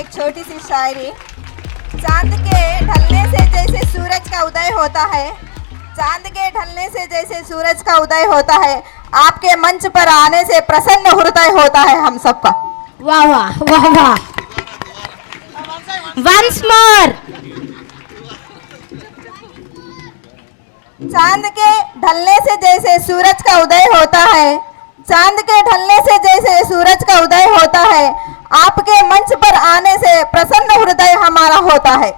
एक छोटी सी शायरी। चांद के ढलने से जैसे सूरज का उदय होता है, चांद के ढलने से जैसे सूरज का उदय होता है, आपके मंच पर आने से प्रसन्न हृदय होता है हम सबका। वाह वाह वाह वाह, वंस मोर। चांद के ढलने से जैसे सूरज का उदय होता है, चांद के ढलने से जैसे सूरज का उदय होता है, आपके मंच पर आने से प्रसन्न हृदय हमारा होता है।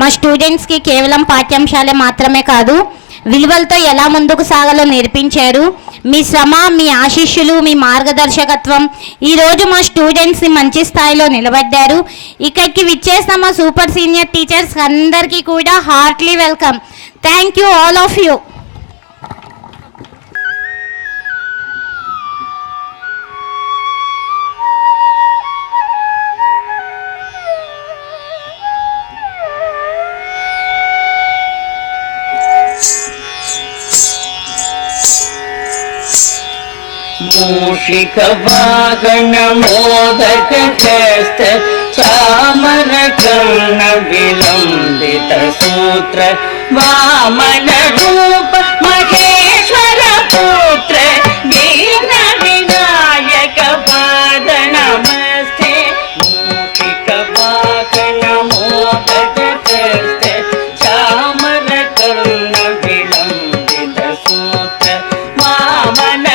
మా స్టూడెంట్స్కి కేవలం పాఠ్యాంశాలే మాత్రమే కాదు, విలువలతో ఎలా ముందుకు సాగాలో నేర్పించారు. మీ శ్రమ, మీ ఆశీస్సులు, మీ మార్గదర్శకత్వం ఈరోజు మా స్టూడెంట్స్ని మంచి స్థాయిలో నిలబడ్డారు. ఇక్కడికి విచ్చేసిన మా సూపర్ సీనియర్ టీచర్స్ అందరికీ కూడా heartily welcome. Thank you all of you. मूषिक वागण मोदक हस्त चामर कर्ण विलंबित सूत्र वामन रूप महेश्वर पुत्र दीन विनायक पाद नमस्ते। मूषिक वागण मोदक हस्त चामर कर्ण विलंबित सूत्र वामन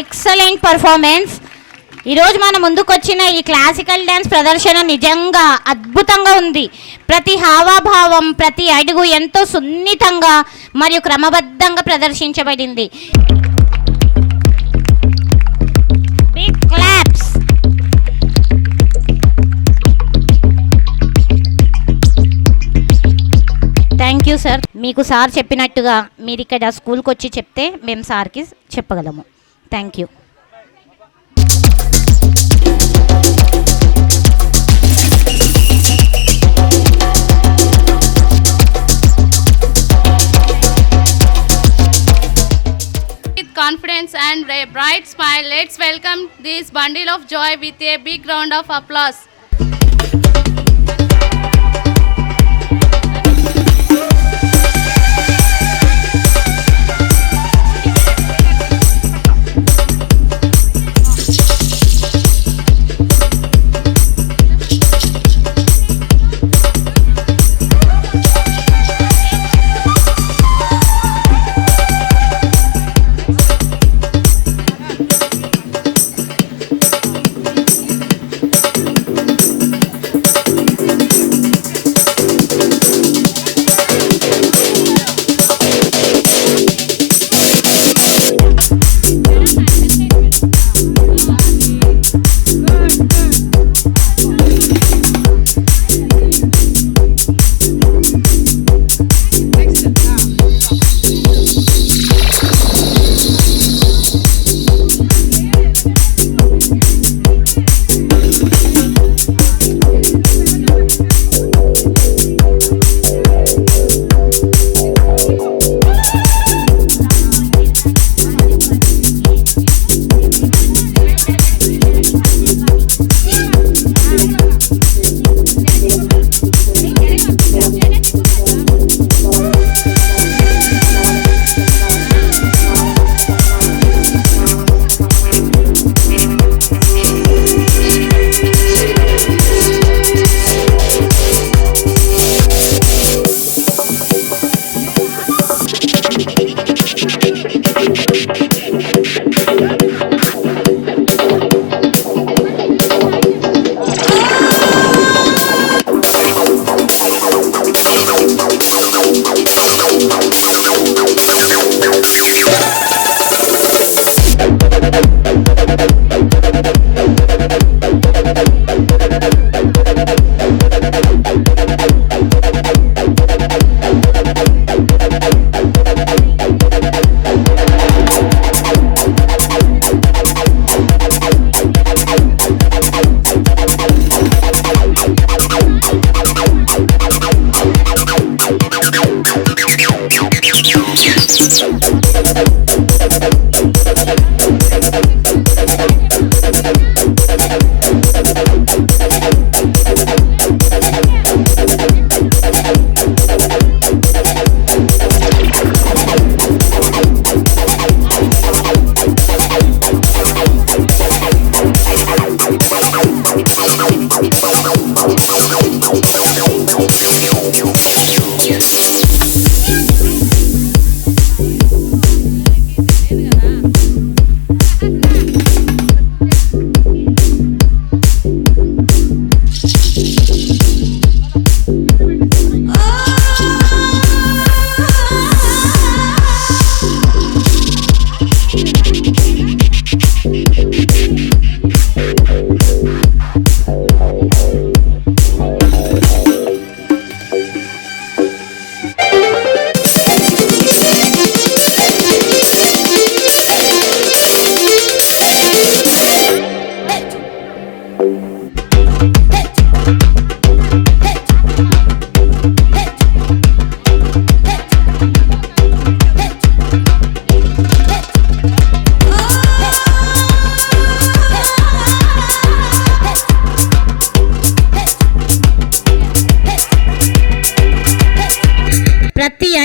ఎక్సలెంట్ పర్ఫార్మెన్స్. ఈరోజు మన ముందుకు వచ్చిన ఈ క్లాసికల్ డ్యాన్స్ ప్రదర్శన నిజంగా అద్భుతంగా ఉంది. ప్రతి హావభావం, ప్రతి అడుగు ఎంతో సున్నితంగా మరియు క్రమబద్ధంగా ప్రదర్శించబడింది. Big claps. Thank you sir. మీకు సార్ చెప్పినట్టుగా మీరు ఇక్కడ స్కూల్కి వచ్చి చెప్తే మేము సార్కి చెప్పగలము. Thank you. With confidence and a bright smile, let's welcome this bundle of joy with a big round of applause.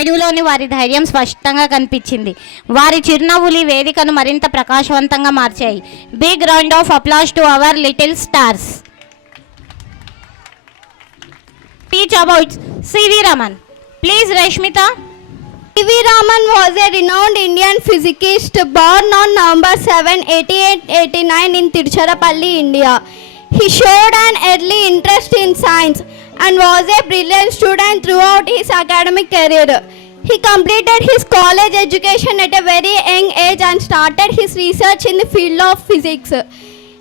అడుగులోని వారి ధైర్యం స్పష్టంగా కనిపించింది. వారి చిరునవ్వులు ఈ వేదికను మరింత ప్రకాశవంతంగా మార్చాయి. Big round of applause to our little stars. Speech about C.V. Raman. Please, Rashmita. C.V. Raman was a renowned Indian physicist born on November 7, 1889 in Tiruchirappalli, India. He showed an early interest in science and was a brilliant student throughout his academic career. He completed his college education at a very young age and started his research in the field of physics.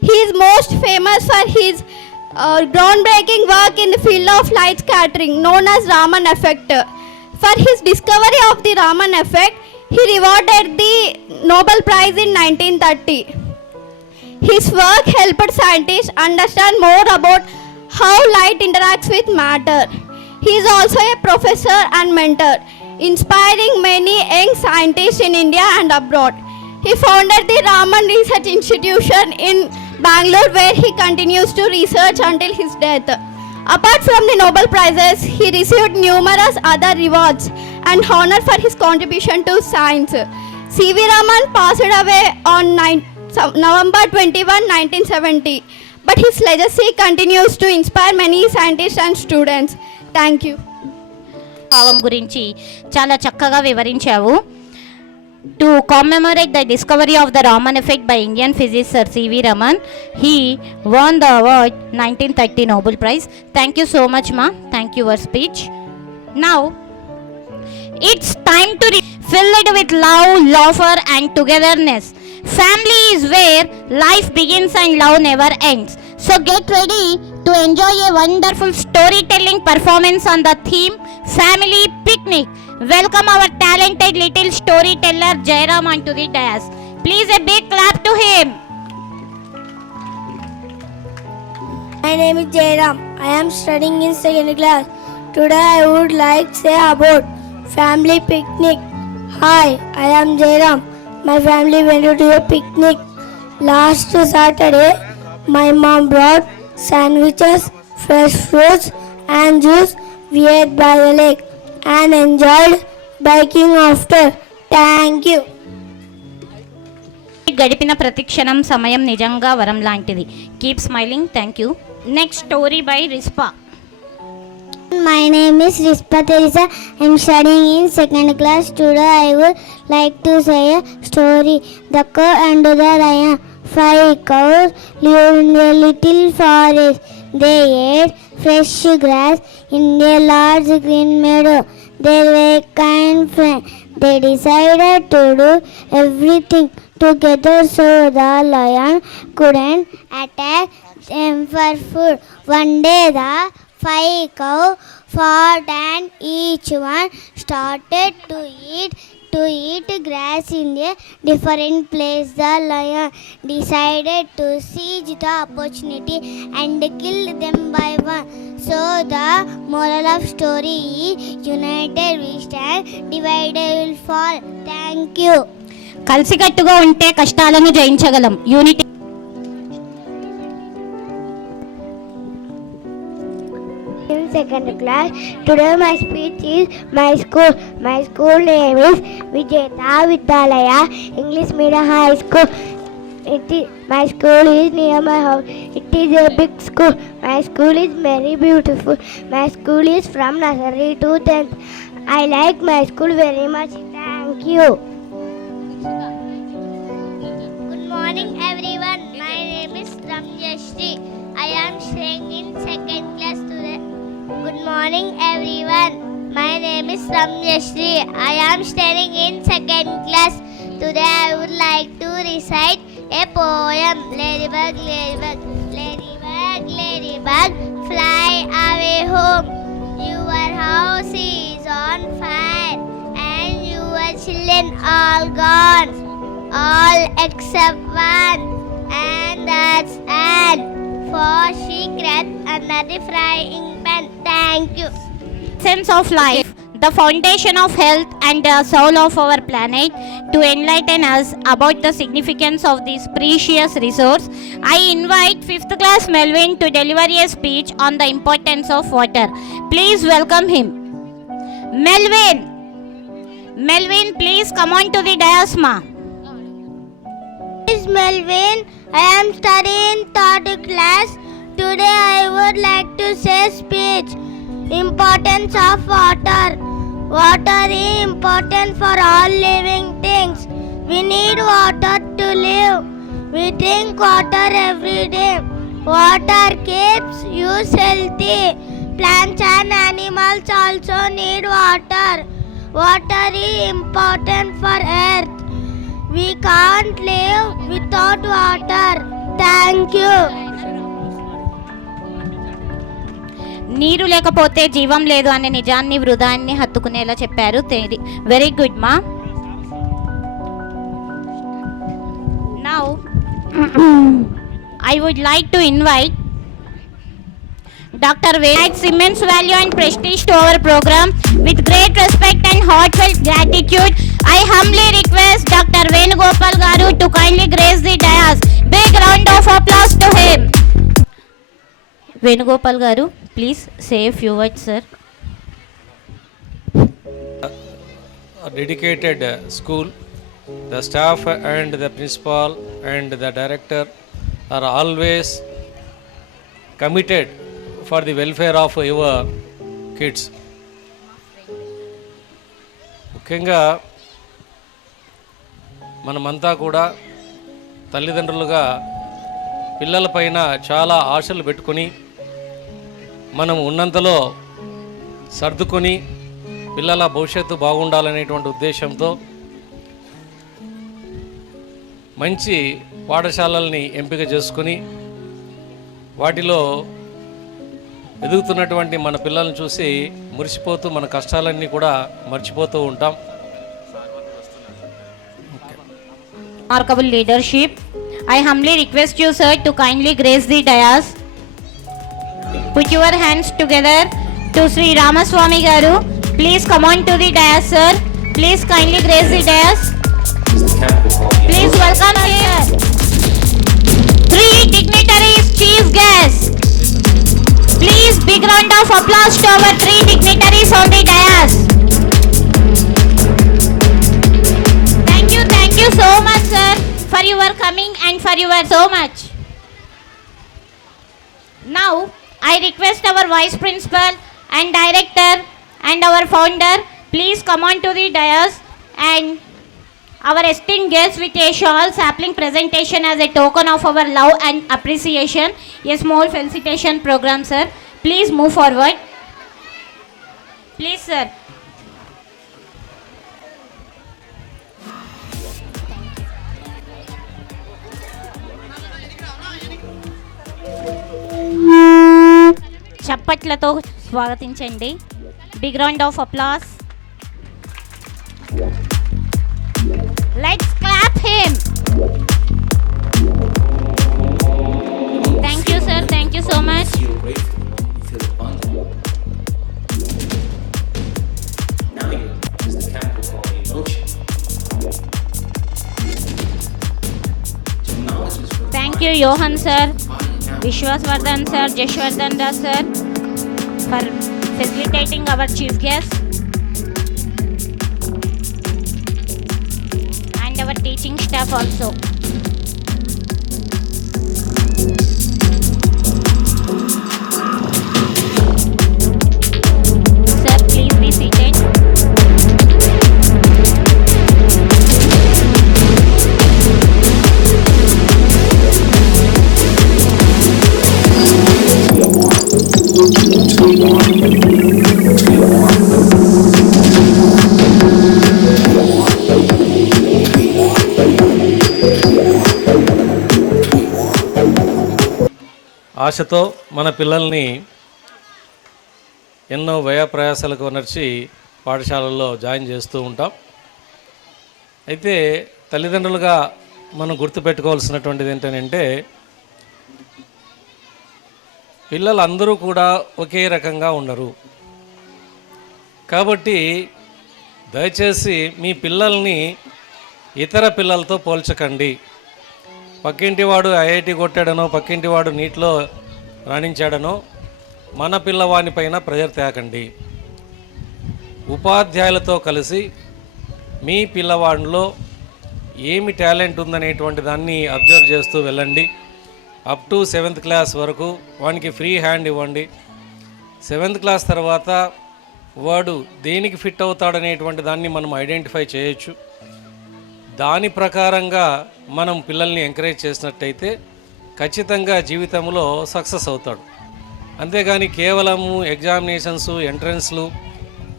He is most famous for his groundbreaking work in the field of light scattering, known as Raman effect. For his discovery of the Raman effect, he rewarded the Nobel Prize in 1930. His work helped scientists understand more about how light interacts with matter. He is also a professor and mentor, inspiring many young scientists in India and abroad. He founded the Raman Research Institution in Bangalore, where he continues to research until his death. Apart from the Nobel Prizes, he received numerous other rewards and honor for his contribution to science. C.V. Raman passed away on November 21, 1970, but his legacy continues to inspire many scientists and students. Thank you. భావం గురించి చాలా చక్కగా వివరించావు. To commemorate the discovery of the Raman effect by Indian physicist C.V. Raman, he won the award 1930 Nobel Prize. Thank you so much, ma. Thank you for speech. Now, it's time to filled with love, laughter and togetherness. Family is where life begins and love never ends. So get ready to enjoy a wonderful storytelling performance on the theme Family Picnic. Welcome our talented little storyteller Jairam onto the dais. Please a big clap to him. My name is Jairam. I am studying in 2nd class. Today I would like to say about family picnic. Hi, I am Jairam. My family went to a picnic last Saturday. My mom brought sandwiches, fresh fruits and juice. We ate by the lake and enjoyed biking after. Thank you. గడిపిన ప్రతిక్షణం సమయం నిజంగా వరం లాంటిది. Keep smiling. Thank you. Next story by Rizpah. My name is Rispa Teresa. I am studying in 2nd class. Today I would like to say a story. The cow and the lion. 5 cows lived in a little forest. They ate fresh grass in a large green meadow. They were kind friends. They decided to do everything together so the lion couldn't attack them for food. One day the 5 cows fought and each one started to eat grass in a different place. The lion decided to seize the opportunity and kill them by one. So the moral of story is united we stand, divided will fall. Thank you. కలిసికట్టుగా ఉంటే కష్టాలను జయించగలం. Unity. In 2nd class, today my speech is my school. My school name is Vijayata Vidyalaya English Medium High School. My school is near my house. It is a big school. My school is very beautiful. My school is from nursery to 10th. I like my school very much. Thank you. Good morning everyone. My name is Ramyashri. I am staying in 2nd class today. Good morning everyone. My name is Ramyashri. I am studying in 2nd class. Today I would like to recite a poem. Ladybug, ladybug, ladybug, ladybug, fly away home. Your house is on fire and your children all gone. All except one, and that's Anne, for she crept under the frying pan. Thank you. Sense of life, the foundation of health and the soul of our planet. To enlighten us about the significance of this precious resource, I invite 5th class Melvin to deliver a speech on the importance of water. Please welcome him. Melvin, please come on to the dais, ma. This is Melvin. I am studying 3rd class. Today I would like to say speech. Importance of water. Water is important for all living things. We need water to live. We drink water every day. Water keeps you healthy. Plants and animals also need water. Water is important for earth. We can't live without water. Thank you. నీరు లేకపోతే జీవం లేదు అనే నిజాన్ని హృదయాన్ని హత్తుకునేలా చెప్పారు. Very good మా. Now I would like to invite Dr. Ved's immense value and prestige to our program. With great respect and heartfelt gratitude, I humbly request Dr. Venugopal Garu to kindly grace the dais. Big round of applause to him. Venugopal Garu, please say a few words, sir. A dedicated school, the staff and the principal and the director are always committed for the welfare of your kids. ముఖ్యంగా మనమంతా కూడా తల్లిదండ్రులుగా పిల్లలపైన చాలా ఆశలు పెట్టుకొని మనం ఉన్నంతలో సర్దుకొని పిల్లల భవిష్యత్తు బాగుండాలనేటువంటి ఉద్దేశంతో మంచి పాఠశాలల్ని ఎంపిక చేసుకుని వాటిలో ఎదుగుతున్నటువంటి మన పిల్లల్ని చూసి మురిసిపోతూ మన కష్టాలన్నీ కూడా మర్చిపోతూ ఉంటాం. Remarkable leadership. I humbly request you, sir, to kindly grace the dais. Put your hands together to Sri Ramaswamy Garu. Please come on to the dais, sir. Please kindly grace the dais. Please welcome here 3 dignitaries, chief guests. Please big round of applause to our 3 dignitaries on the dais. Thank you so much, sir, for your coming and for your so much. Now I request our vice principal and director and our founder, please come on to the dais, and our esteemed guests with a shawl sapling presentation as a token of our love and appreciation. A small felicitation program, sir. Please move forward. Please, sir. చప్పట్లతో స్వాగతించండి. Big round of applause. Let's clap him. Thank you, sir. Thank you so much. Thank you, Johan sir, Vishwasvardhan sir, Jashwardhan Das sir, for facilitating our chief guest and our teaching staff also. Sir, please be seated. ఆశతో మన పిల్లల్ని ఎన్నో వ్యయ ప్రయాసాలకు నడిచి పాఠశాలల్లో జాయిన్ చేస్తూ ఉంటాం. అయితే తల్లిదండ్రులుగా మనం గుర్తుపెట్టుకోవాల్సినటువంటిది ఏంటంటే పిల్లలందరూ కూడా ఒకే రకంగా ఉండరు. కాబట్టి దయచేసి మీ పిల్లల్ని ఇతర పిల్లలతో పోల్చకండి. పక్కింటి వాడు ఐఐటి కొట్టాడనో పక్కింటి వాడు నీటిలో రాణించాడనో మన పిల్లవాని పైన ప్రెజర్ తేకండి. ఉపాధ్యాయులతో కలిసి మీ పిల్లవాడిలో ఏమి టాలెంట్ ఉందనేటువంటి దాన్ని అబ్జర్వ్ చేస్తూ వెళ్ళండి. అప్ టు 7th క్లాస్ వరకు వానికి ఫ్రీ హ్యాండ్ ఇవ్వండి. 7th క్లాస్ తర్వాత వాడు దేనికి ఫిట్ అవుతాడనేటువంటి దాన్ని మనం ఐడెంటిఫై చేయొచ్చు. దాని ప్రకారంగా మనం పిల్లల్ని ఎంకరేజ్ చేసినట్టయితే ఖచ్చితంగా జీవితంలో సక్సెస్ అవుతాడు. అంతేగాని కేవలము ఎగ్జామినేషన్స్, ఎంట్రన్స్లు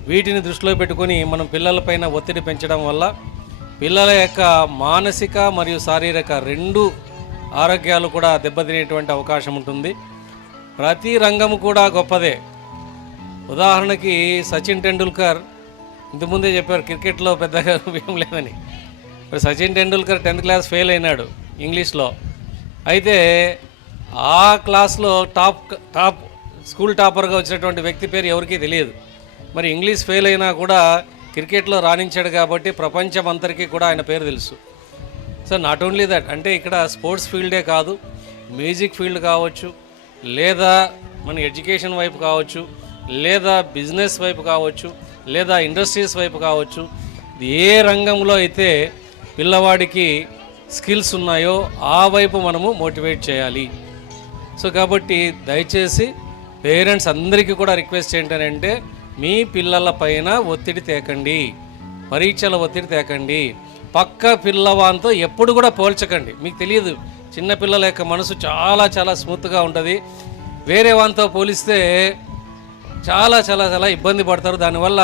వీటిని దృష్టిలో పెట్టుకొని మనం పిల్లలపైన ఒత్తిడి పెంచడం వల్ల పిల్లల యొక్క మానసిక మరియు శారీరక రెండు ఆరోగ్యాలు కూడా దెబ్బతినేటువంటి అవకాశం ఉంటుంది. ప్రతి రంగము కూడా గొప్పదే, ఉదాహరణకి సచిన్ టెండూల్కర్ ఇంతకుముందే చెప్పారు క్రికెట్లో పెద్దగా ఏం లేదని. మరి సచిన్ టెండూల్కర్ 10th క్లాస్ ఫెయిల్ అయినాడు ఇంగ్లీష్లో. అయితే ఆ క్లాస్లో టాప్ స్కూల్ టాపర్గా వచ్చినటువంటి వ్యక్తి పేరు ఎవరికీ తెలియదు. మరి ఇంగ్లీష్ ఫెయిల్ అయినా కూడా క్రికెట్లో రాణించాడు కాబట్టి ప్రపంచం అంతరికీ కూడా ఆయన పేరు తెలుసు. సో నాట్ ఓన్లీ దట్, అంటే ఇక్కడ స్పోర్ట్స్ ఫీల్డే కాదు, మ్యూజిక్ ఫీల్డ్ కావచ్చు, లేదా మన ఎడ్యుకేషన్ వైపు కావచ్చు, లేదా బిజినెస్ వైపు కావచ్చు, లేదా ఇండస్ట్రీస్ వైపు కావచ్చు, ఏ రంగంలో అయితే పిల్లవాడికి స్కిల్స్ ఉన్నాయో ఆ వైపు మనము మోటివేట్ చేయాలి. సో కాబట్టి దయచేసి పేరెంట్స్ అందరికీ కూడా రిక్వెస్ట్ ఏంటంటే మీ పిల్లల పైన ఒత్తిడి తేకండి, పరీక్షల ఒత్తిడి తేకండి, పక్క పిల్లవానితో ఎప్పుడు కూడా పోల్చకండి. మీకు తెలియదు, చిన్న పిల్లల యొక్క మనసు చాలా చాలా స్మూత్గా ఉంటుంది. వేరే వానితో పోలిస్తే చాలా చాలా చాలా ఇబ్బంది పడతారు. దానివల్ల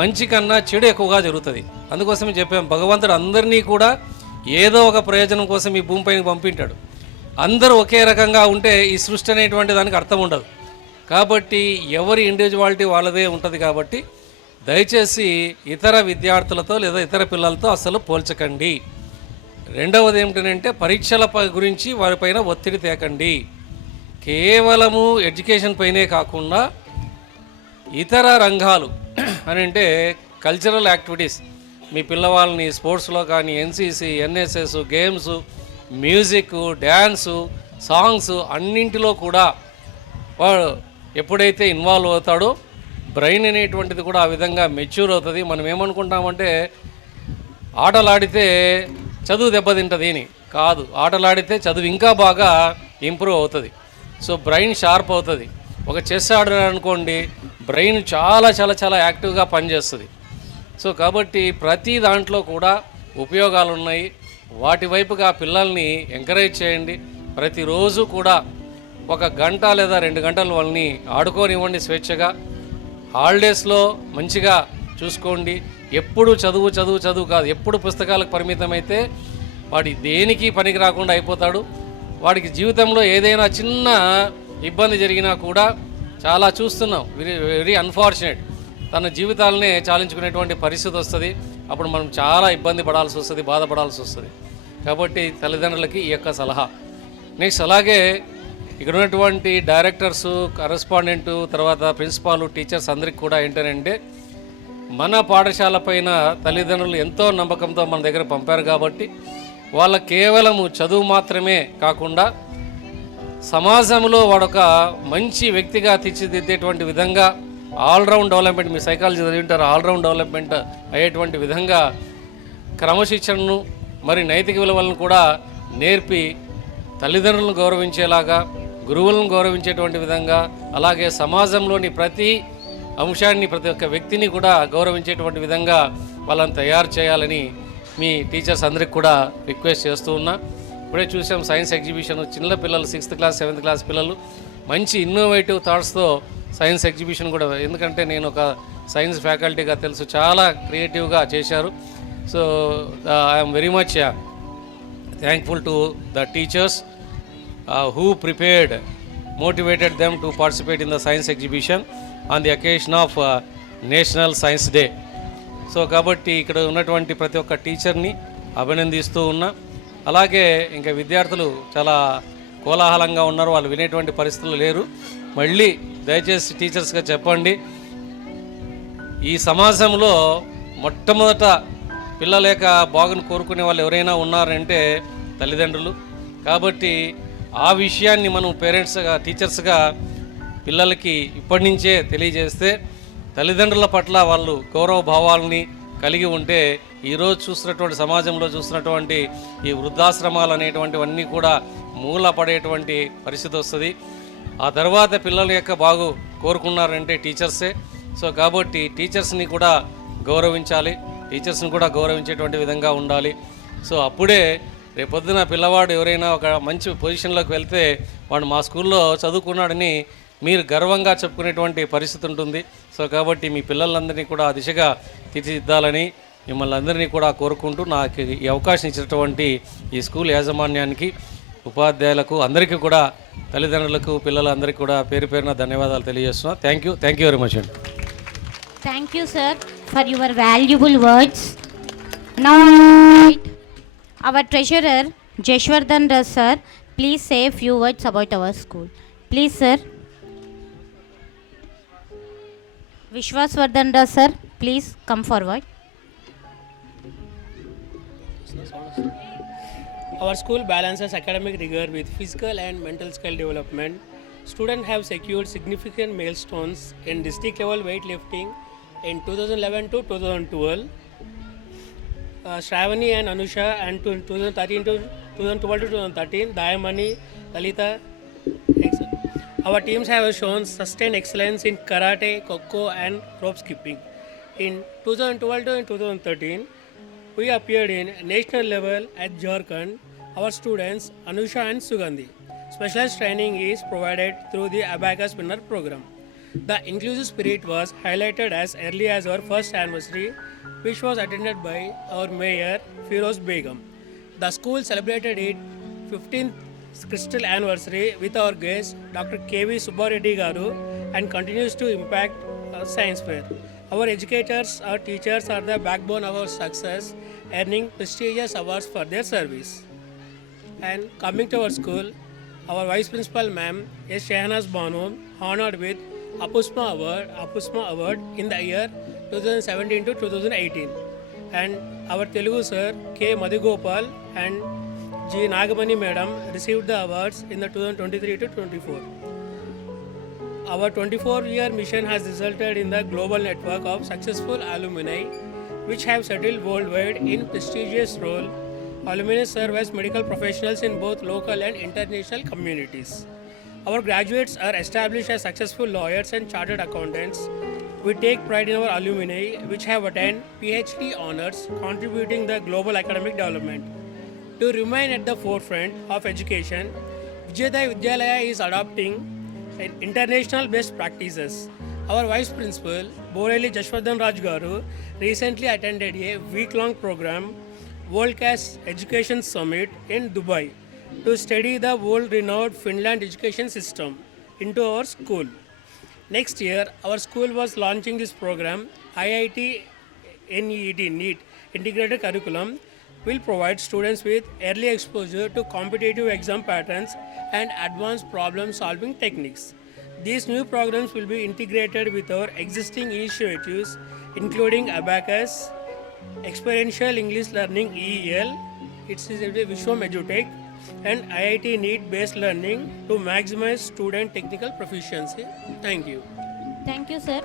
మంచి కన్నా చెడు ఎక్కువగా జరుగుతుంది. అందుకోసమే చెప్పాం, భగవంతుడు అందరినీ కూడా ఏదో ఒక ప్రయోజనం కోసం ఈ భూమిపైన పంపింటాడు. అందరూ ఒకే రకంగా ఉంటే ఈ సృష్టి అనేటువంటి దానికి అర్థం ఉండదు. కాబట్టి ఎవరి ఇండివిజువాలిటీ వాళ్ళదే ఉంటుంది. కాబట్టి దయచేసి ఇతర విద్యార్థులతో లేదా ఇతర పిల్లలతో అసలు పోల్చకండి. రెండవది ఏమిటంటే పరీక్షల గురించి వారిపైన ఒత్తిడి తేకండి. కేవలము ఎడ్యుకేషన్ పైనే కాకుండా ఇతర రంగాలు అని అంటే కల్చరల్ యాక్టివిటీస్, మీ పిల్లవాళ్ళని స్పోర్ట్స్లో కానీ NCC, NSS, games, music, dance, songs అన్నింటిలో కూడా వాడు ఎప్పుడైతే ఇన్వాల్వ్ అవుతాడో బ్రెయిన్ అనేటువంటిది కూడా ఆ విధంగా మెచ్యూర్ అవుతుంది. మనం ఏమనుకుంటామంటే ఆటలాడితే చదువు దెబ్బతింటుంది అని కాదు, ఆటలాడితే చదువు ఇంకా బాగా ఇంప్రూవ్ అవుతుంది. సో బ్రెయిన్ షార్ప్ అవుతుంది. ఒక చెస్ ఆడారనుకోండి, బ్రెయిన్ చాలా చాలా చాలా యాక్టివ్గా పనిచేస్తుంది. సో కాబట్టి ప్రతి దాంట్లో కూడా ఉపయోగాలు ఉన్నాయి. వాటి వైపుగా పిల్లల్ని ఎంకరేజ్ చేయండి. ప్రతిరోజు కూడా 1 గంట లేదా 2 గంటలు వాళ్ళని ఆడుకోనివ్వండి స్వేచ్ఛగా. హాలిడేస్లో మంచిగా చూసుకోండి. ఎప్పుడు చదువు చదువు చదువు కాదు, ఎప్పుడు పుస్తకాలకు పరిమితమైతే వాడి దేనికి పనికి రాకుండా అయిపోతాడు. వాడికి జీవితంలో ఏదైనా చిన్న ఇబ్బంది జరిగినా కూడా చాలా చూస్తున్నాం, వెరీ అన్ఫార్చునేట్, తన జీవితాలనే చాలించుకునేటువంటి పరిస్థితి వస్తుంది. అప్పుడు మనం చాలా ఇబ్బంది పడాల్సి వస్తుంది, బాధపడాల్సి వస్తుంది. కాబట్టి తల్లిదండ్రులకి ఈ యొక్క సలహా. నెక్స్ట్ అలాగే ఇక్కడ ఉన్నటువంటి డైరెక్టర్సు, కరెస్పాండెంటు, తర్వాత ప్రిన్సిపాల్, టీచర్స్ అందరికి కూడా ఏంటంటే మన పాఠశాల పైన తల్లిదండ్రులు ఎంతో నమ్మకంతో మన దగ్గర పంపారు కాబట్టి వాళ్ళ కేవలము చదువు మాత్రమే కాకుండా సమాజంలో వాడొక మంచి వ్యక్తిగా తీర్చిదిద్దేటువంటి విధంగా ఆల్రౌండ్ డెవలప్మెంట్, మీ సైకాలజీ చదివింటారు, ఆల్రౌండ్ డెవలప్మెంట్ అయ్యేటువంటి విధంగా క్రమశిక్షణను మరి నైతిక విలువలను కూడా నేర్పి తల్లిదండ్రులను గౌరవించేలాగా, గురువులను గౌరవించేటువంటి విధంగా, అలాగే సమాజంలోని ప్రతి అంశాన్ని, ప్రతి ఒక్క వ్యక్తిని కూడా గౌరవించేటువంటి విధంగా వాళ్ళని తయారు చేయాలని మీ టీచర్స్ అందరికి కూడా రిక్వెస్ట్ చేస్తూ ఉన్నా. ఇప్పుడే చూసాం సైన్స్ ఎగ్జిబిషన్, చిన్న పిల్లలు 6th క్లాస్ 7th క్లాస్ పిల్లలు మంచి ఇన్నోవేటివ్ థాట్స్తో సైన్స్ ఎగ్జిబిషన్ కూడా, ఎందుకంటే నేను ఒక సైన్స్ ఫ్యాకల్టీగా తెలుసు, చాలా క్రియేటివ్గా చేశారు. So I'm very much thankful to the teachers who prepared, motivated them to participate in the science exhibition on the occasion of National Science Day. So కాబట్టి ఇక్కడ ఉన్నటువంటి ప్రతి ఒక్క టీచర్ని అభినందిస్తూ ఉన్నా. అలాగే ఇంకా విద్యార్థులు చాలా కోలాహలంగా ఉన్నారు, వాళ్ళు వినేటువంటి పరిస్థితులు లేరు. మళ్ళీ దయచేసి టీచర్స్గా చెప్పండి, ఈ సమాజంలో మొట్టమొదట పిల్లల యొక్క బాగుని కోరుకునే వాళ్ళు ఎవరైనా ఉన్నారంటే తల్లిదండ్రులు. కాబట్టి ఆ విషయాన్ని మనం పేరెంట్స్గా, టీచర్స్గా పిల్లలకి ఇప్పటి నుంచే తెలియజేస్తే తల్లిదండ్రుల పట్ల వాళ్ళు గౌరవ భావాలని కలిగి ఉంటే ఈరోజు చూస్తున్నటువంటి సమాజంలో చూస్తున్నటువంటి ఈ వృద్ధాశ్రమాలు అనేటువంటివన్నీ కూడా మూలపడేటువంటి పరిస్థితి వస్తుంది. ఆ తర్వాత పిల్లల యొక్క బాగు కోరుకున్నారంటే టీచర్సే. సో కాబట్టి టీచర్స్ని కూడా గౌరవించాలి, టీచర్స్ని కూడా గౌరవించేటువంటి విధంగా ఉండాలి. సో అప్పుడే రేపొద్దున పిల్లవాడు ఎవరైనా ఒక మంచి పొజిషన్లోకి వెళ్తే వాడు మా స్కూల్లో చదువుకున్నాడని మీరు గర్వంగా చెప్పుకునేటువంటి పరిస్థితి ఉంటుంది. సో కాబట్టి మీ పిల్లలందరినీ కూడా ఆ దిశగా తీర్చిదిద్దాలని మిమ్మల్ని అందరినీ కూడా కోరుకుంటూ నాకు ఈ అవకాశం ఇచ్చినటువంటి ఈ స్కూల్ యాజమాన్యానికి ఉపాధ్యాయులకు అందరికీ కూడా, తల్లిదండ్రులకు, పిల్లలందరికీ కూడా పేరు పేరున ధన్యవాదాలు తెలియజేస్తున్నాను. థ్యాంక్ యూ వెరీ మచ్ అండి. Thank you, sir, for your valuable words. Now, our treasurer, Jeshwardhan Das, sir, please say a few words about our school. Please, sir. Vishwaswardhan Das, sir, please come forward. Our school balances academic rigor with physical and mental skill development. Students have secured significant milestones in district level weightlifting in 2011 to 2012. Shravani and Anusha, and 2013 to 2012 to 2013, Dayamani, Lalita. Our teams have shown sustained excellence in karate, kho and rope skipping. In 2012 to 2013, we appeared in national level at Jharkhand. Our students Anusha and Sugandhi. Specialized training is provided through the Abacus Winner program. The inclusive spirit was highlighted as early as our first anniversary, which was attended by our mayor Firoz Begum. The school celebrated its 15th crystal anniversary with our guest Dr. K.V. Subbareddy Garu and continues to impact science fair. Our educators, our teachers are the backbone of our success, earning prestigious awards for their service. And coming to our school, our Vice Principal Ma'am is Shehanaz Banu, honored with Apusma Award in the year 2017 to 2018. And our Telugu Sir K. Madhugopal and G. Nagamani Madam received the awards in the 2023 to 24. Our 24-year mission has resulted in the global network of successful alumni which have settled worldwide in prestigious role. Alumni serve as medical professionals in both local and international communities. Our graduates are established as successful lawyers and chartered accountants. We take pride in our alumni which have attained PhD honors, contributing the global academic development. To remain at the forefront of education, Vijayodaya Vidyalaya is adopting international best practices. Our Vice Principal, Boreli Jashwardhan Raj Garu, recently attended a week-long program, World Class Education Summit in Dubai, to study the world-renowned Finland education system into our school. Next year, our school was launching this program. IIT NEET integrated curriculum will provide students with early exposure to competitive exam patterns and advanced problem-solving techniques. These new programs will be integrated with our existing initiatives, including Abacus, Experiential English Learning EEL, it's a Vishwam EduTech, and IIT NEET based learning to maximize student technical proficiency. Thank you. Thank you, sir.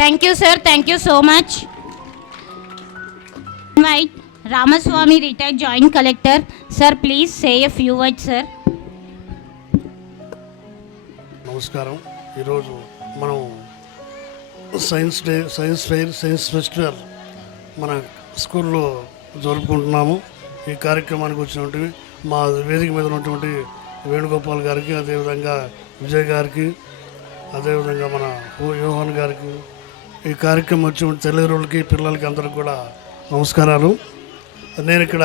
Thank you, sir. Thank you so much. Invite Ramaswamy, retired Joint Collector. Sir, please say a few words, sir. నమస్కారం. ఈరోజు మనం science day, science fair, science festival మన స్కూల్లో జరుపుకుంటున్నాము. ఈ కార్యక్రమానికి వచ్చినటువంటి మా వేదిక మీద ఉన్నటువంటి వేణుగోపాల్ గారికి, అదేవిధంగా విజయ్ గారికి, అదేవిధంగా మన యోహన్ గారికి, ఈ కార్యక్రమం వచ్చినటువంటి తల్లిదండ్రులకి, పిల్లలకి అందరికి కూడా నమస్కారాలు. నేను ఇక్కడ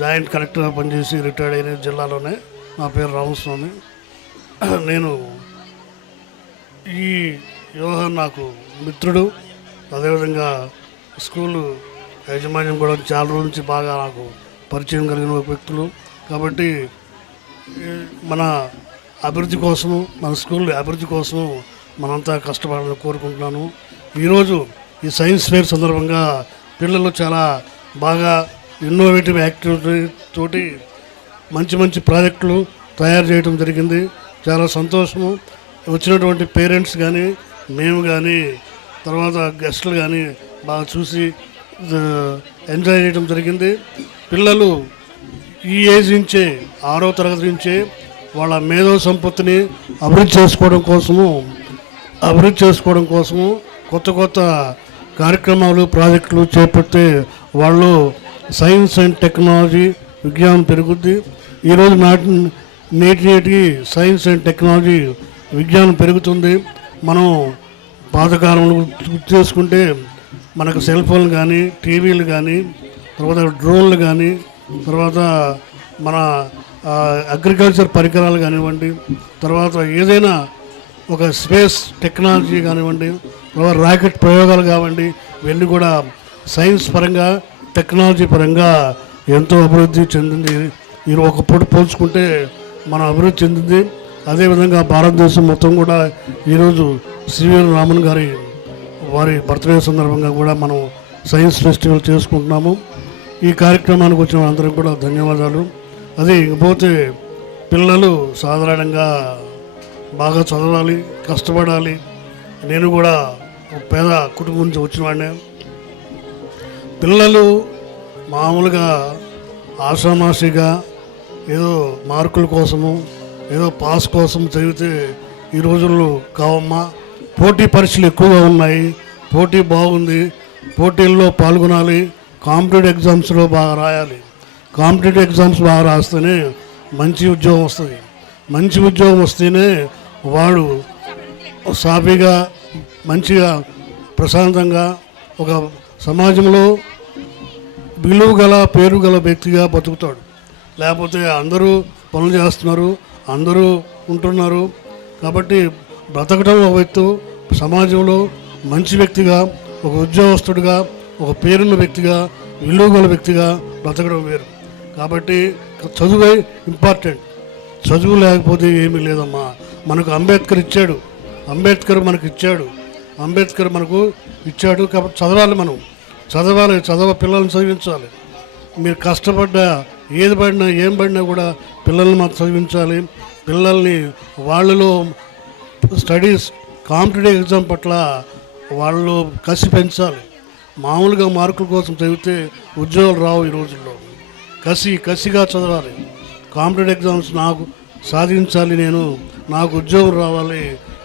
జాయింట్ కలెక్టర్గా పనిచేసి రిటైర్డ్ అయిన జిల్లాలోనే. నా పేరు రామస్వామి. నేను ఈ యోహన్ నాకు మిత్రుడు, అదేవిధంగా స్కూలు యాజమాన్యం కూడా చాలా రోజుల నుంచి బాగా నాకు పరిచయం కలిగిన వ్యక్తులు. కాబట్టి మన అభివృద్ధి కోసము, మన స్కూల్ అభివృద్ధి కోసము మనంతా కష్టపడాలని కోరుకుంటున్నాను. ఈరోజు ఈ సైన్స్ ఫేర్ సందర్భంగా పిల్లలు చాలా బాగా ఇన్నోవేటివ్ యాక్టివిటీ తోటి మంచి మంచి ప్రాజెక్టులు తయారు చేయడం జరిగింది. చాలా సంతోషము. వచ్చినటువంటి పేరెంట్స్ కానీ, మేము కానీ, తర్వాత గెస్టులు కానీ బాగా చూసి ఎంజాయ్ చేయడం జరిగింది. పిల్లలు ఈ ఏజ్ నుంచే, 6వ తరగతి నుంచే వాళ్ళ మేధో సంపత్తిని అభివృద్ధి చేసుకోవడం కోసము కొత్త కొత్త కార్యక్రమాలు, ప్రాజెక్టులు చేపడితే వాళ్ళు సైన్స్ అండ్ టెక్నాలజీ, విజ్ఞానం పెరుగుద్ది. ఈరోజు నేటికి సైన్స్ అండ్ టెక్నాలజీ, విజ్ఞానం పెరుగుతుంది. మనం పాతకాలంలో గుర్తు చేసుకుంటే మనకు సెల్ ఫోన్లు కానీ, టీవీలు కానీ, తర్వాత డ్రోన్లు కానీ, తర్వాత మన అగ్రికల్చర్ పరికరాలు కానివ్వండి, తర్వాత ఏదైనా ఒక స్పేస్ టెక్నాలజీ కానివ్వండి, తర్వాత రాకెట్ ప్రయోగాలు కానివ్వండి, ఇవన్నీ కూడా సైన్స్ పరంగా టెక్నాలజీ పరంగా ఎంతో అభివృద్ధి చెందింది. ఈ ఒకప్పుడు పోల్చుకుంటే మనం అభివృద్ధి చెందింది. అదేవిధంగా భారతదేశం మొత్తం కూడా ఈరోజు సివిఎన్ రామన్ గారి వారి బర్త్డే సందర్భంగా కూడా మనం సైన్స్ ఫెస్టివల్ చేసుకుంటున్నాము. ఈ కార్యక్రమానికి వచ్చిన అందరికి కూడా ధన్యవాదాలు. అదే ఇకపోతే పిల్లలు సాధారణంగా బాగా చదవాలి, కష్టపడాలి. నేను కూడా ఒక పేద కుటుంబం నుంచి వచ్చిన వాడినే. పిల్లలు మామూలుగా ఆషామాషిగా ఏదో మార్కుల కోసము, ఏదో పాస్ కోసం చదివితే ఈ రోజుల్లో కావమ్మా. పోటీ పరీక్షలు ఎక్కువగా ఉన్నాయి, పోటీ బాగుంది, పోటీల్లో పాల్గొనాలి, కాంపిటేటివ్ ఎగ్జామ్స్లో బాగా రాయాలి. కాంపిటేటివ్ ఎగ్జామ్స్ బాగా రాస్తేనే మంచి ఉద్యోగం వస్తుంది. మంచి ఉద్యోగం వస్తేనే వాడు సాఫీగా మంచిగా ప్రశాంతంగా ఒక సమాజంలో విలువ గల పేరు గల వ్యక్తిగా బతుకుతాడు. లేకపోతే అందరూ పనులు చేస్తున్నారు, అందరూ ఉంటున్నారు. కాబట్టి బ్రతకడం ఒక వ్యక్తి సమాజంలో మంచి వ్యక్తిగా, ఒక ఉద్యోగస్తుడిగా, ఒక పేరున్న వ్యక్తిగా, విలువ గల వ్యక్తిగా బ్రతకడం వేరు. కాబట్టి చదువే ఇంపార్టెంట్. చదువు లేకపోతే ఏమీ లేదమ్మా. మనకు అంబేద్కర్ ఇచ్చాడు, అంబేద్కర్ మనకు ఇచ్చాడు, అంబేద్కర్ మనకు ఇచ్చాడు. కాబట్టి చదవాలి, మనం చదవాలి, పిల్లల్ని చదివించాలి. మీరు కష్టపడ్డా ఏది పడినా ఏం పడినా కూడా పిల్లల్ని మాకు చదివించాలి. పిల్లల్ని వాళ్ళలో స్టడీస్ కాంపిటేటివ్ ఎగ్జామ్ పట్ల వాళ్ళు కసి పెంచాలి. మామూలుగా మార్కుల కోసం చదివితే ఉద్యోగాలు రావు ఈ రోజుల్లో. కసిగా చదవాలి. కాంపిటేటివ్ ఎగ్జామ్స్ నాకు సాధించాలి, నాకు ఉద్యోగం రావాలి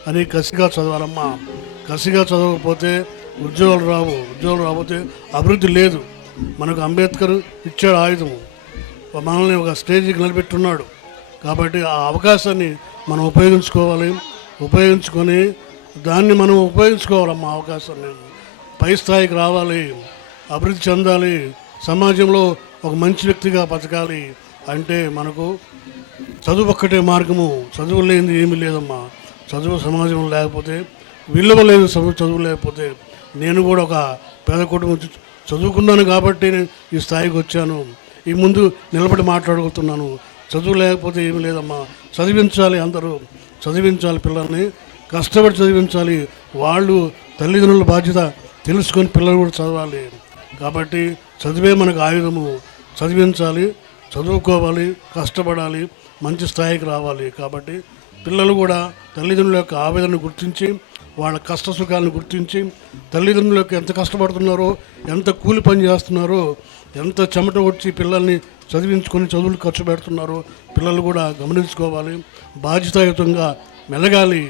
అని కసిగా చదవాలమ్మా. కసిగా చదవకపోతే ఉద్యోగాలు రావు. ఉద్యోగాలు రాకపోతే అభివృద్ధి లేదు. మనకు అంబేద్కర్ ఇచ్చాడు ఆయుధము, మనల్ని ఒక స్టేజ్కి నిలబెట్టున్నాడు. కాబట్టి ఆ అవకాశాన్ని మనం ఉపయోగించుకొని దాన్ని మనం ఉపయోగించుకోవాలమ్మా. అవకాశాన్ని పై స్థాయికి రావాలి, అభివృద్ధి చెందాలి, సమాజంలో ఒక మంచి వ్యక్తిగా బతకాలి అంటే మనకు చదువు ఒక్కటే మార్గము. చదువు లేనిది ఏమీ లేదమ్మా. చదువు సమాజంలో లేకపోతే విలువ లేదు. చదువు లేకపోతే నేను కూడా ఒక పేద కుటుంబం చదువుకున్నాను కాబట్టి నేను ఈ స్థాయికి వచ్చాను, ఈ ముందు నిలబడి మాట్లాడుకుంటున్నాను. చదువు లేకపోతే ఏమీ లేదమ్మా. చదివించాలి, అందరూ చదివించాలి, పిల్లల్ని కష్టపడి చదివించాలి. వాళ్ళు తల్లిదండ్రుల బాధ్యత తెలుసుకొని పిల్లలు కూడా చదవాలి. కాబట్టి చదివే మనకు ఆయుధము. చదివించాలి, చదువుకోవాలి, కష్టపడాలి, మంచి స్థాయికి రావాలి. కాబట్టి పిల్లలు కూడా తల్లిదండ్రుల యొక్క ఆవేదనను గుర్తించి, వాళ్ళ కష్ట సుఖాలను గుర్తించి, తల్లిదండ్రుల యొక్క ఎంత కష్టపడుతున్నారో, ఎంత కూలి పని చేస్తున్నారో, ఎంత చెమట వచ్చి పిల్లల్ని చదివించుకొని చదువులు ఖర్చు పెడుతున్నారో పిల్లలు కూడా గమనించుకోవాలి. బాధ్యతాయుతంగా మెలగాలి.